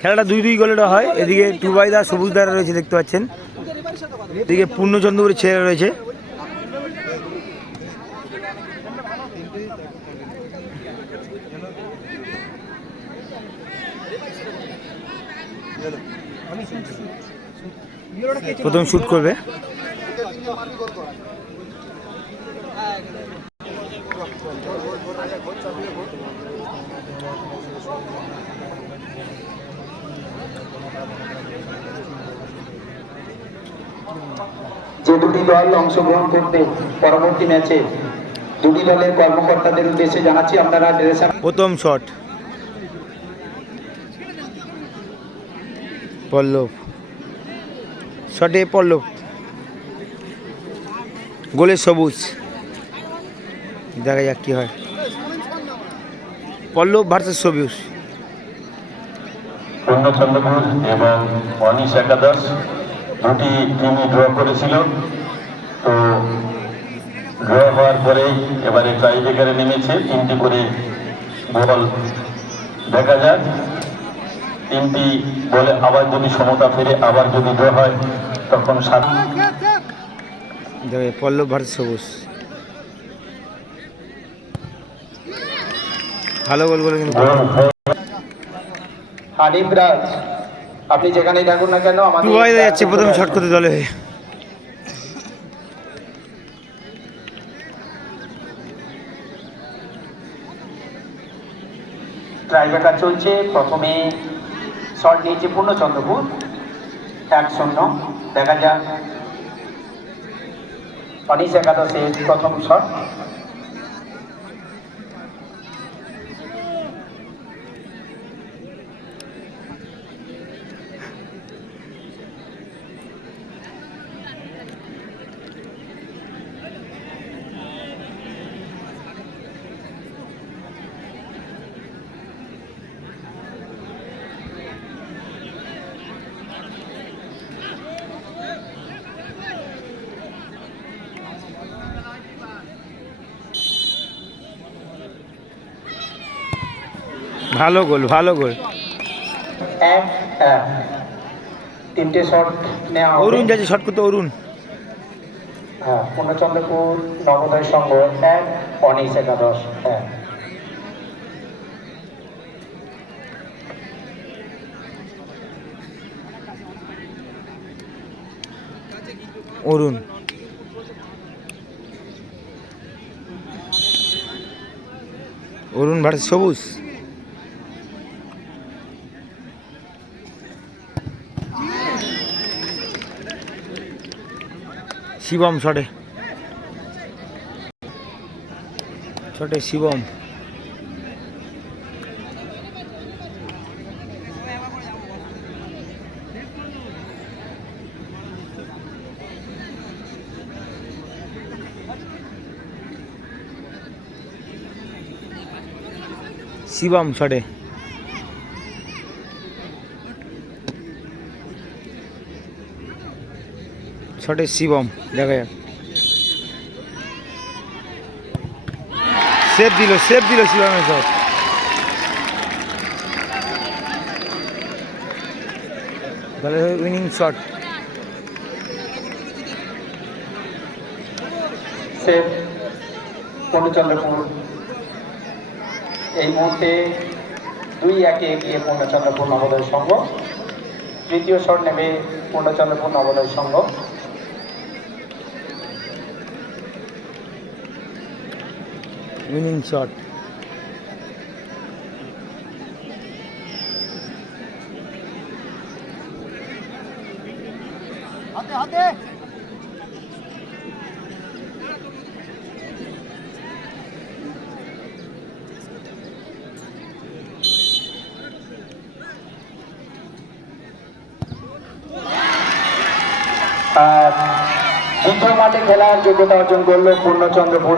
খেলাটা দুই দুই গোলের হয়। এদিকে টুবাইদা সবুজ দ্বারা রয়েছে, দেখতে পাচ্ছেন। এদিকে পূর্ণচন্দ্রপুরের ছেলে রয়েছে। প্রথম শুট করবে। যে দুটি দল অংশগ্রহণ করবে পরবর্তী ম্যাচে দুটি দলের কর্মকর্তাদের উদ্দেশ্যে জানাচ্ছি, আপনারা প্রথম শট পল্লব। শটে পল্লব। গোলে সবুজ। দেখা যাক কি হয়। পল্লব ভার্সেস সবুজ। পূর্ণচন্দ্রপুর এবং অনিশ একাদশ দুটি টিমই ড্র করেছিল। তো ড্র হওয়ার পরেই এবারে টাইব্রেকারে নেমেছে। তিনটি করে বল দেখা যাক। তিনটি বলে আবার যদি সমতা ফেরে আবার যদি ড্র হয় তখন সাত পল্লব ভার্সেস সবুজ। ভালো গোল গোলে কিন্তু হানিফ রাজ আপনি যেখানেই থাকুন না কেন আমাদের টুবাইদা যাচ্ছে প্রথম শট করতে দলে হয়ে। ট্রাইবেকার চলছে প্রথমে শট নিয়েছে পূর্ণচন্দ্রপুর এক শূন্য দেখা যাক। অনিশ একাদশের প্রথম শট ভালো গোল ভালো গোল। এক তিনটে শট নেওয়া অরুণ যাচ্ছে শট করতে অরুণ। হ্যাঁ পূর্ণচন্দ্রপুর নবোদয় সংঘ। এক অনিশ একাদশ। এক অরুণ। অরুণ ভার্সেস সবুজ। শিবম শটে শটে শিবম। শিবম শটে শটে শিবম, দেখা যাক। সেভ দিল সেভ দিল শিবমের শট তাহলে উইনিং শট এই মুহূর্তে দুই একে এগিয়ে পূর্ণচন্দ্রপুর নবোদয় সংঘ। তৃতীয় শট নেবে পূর্ণচন্দ্রপুর নবোদয় সংঘ। উইনিং শট আর দ্বিতীয় মাঠে খেলার যোগ্যতা অর্জন করল পূর্ণচন্দ্রপুর